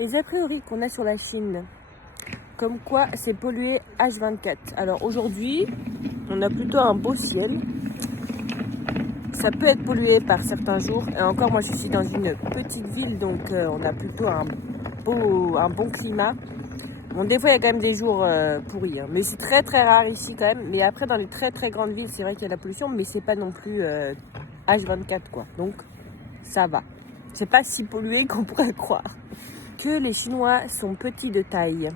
les a priori qu'on a sur la Chine. Comme quoi c'est pollué H24. Alors aujourd'hui, on a plutôt un beau ciel. Ça peut être pollué par certains jours. Et encore, moi je suis dans une petite ville, donc on a plutôt un bon climat. Bon, des fois il y a quand même des jours pourris, hein. Mais c'est très très rare ici quand même. Mais après, dans les très très grandes villes, c'est vrai qu'il y a la pollution, mais c'est pas non plus H24 quoi. Donc ça va. C'est pas si pollué qu'on pourrait croire. Que les Chinois sont petits de taille,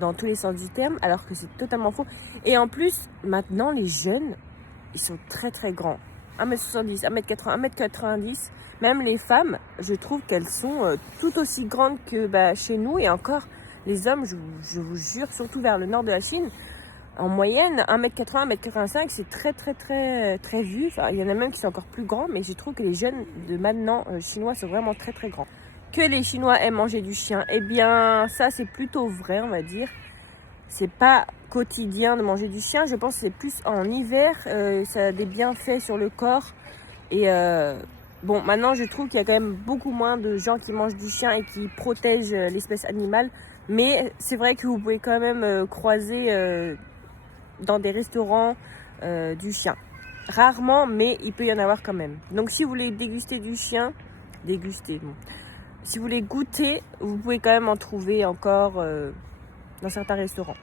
dans tous les sens du terme, alors que c'est totalement faux. Et en plus, maintenant, les jeunes, ils sont très très grands. 1m70, 1m80, 1m90. Même les femmes, je trouve qu'elles sont tout aussi grandes que chez nous. Et encore, les hommes, je vous jure, surtout vers le nord de la Chine, en moyenne, 1m80, 1m85, c'est très très très très vieux. Enfin, il y en a même qui sont encore plus grands, mais je trouve que les jeunes de maintenant chinois sont vraiment très très grands. Que les Chinois aiment manger du chien, eh bien ça c'est plutôt vrai, on va dire. C'est pas quotidien de manger du chien, je pense que c'est plus en hiver, ça a des bienfaits sur le corps. Et bon, maintenant je trouve qu'il y a quand même beaucoup moins de gens qui mangent du chien et qui protègent l'espèce animale. Mais c'est vrai que vous pouvez quand même croiser dans des restaurants du chien. Rarement, mais il peut y en avoir quand même. Donc si vous voulez déguster du chien, bon. Si vous voulez goûter, vous pouvez quand même en trouver encore dans certains restaurants.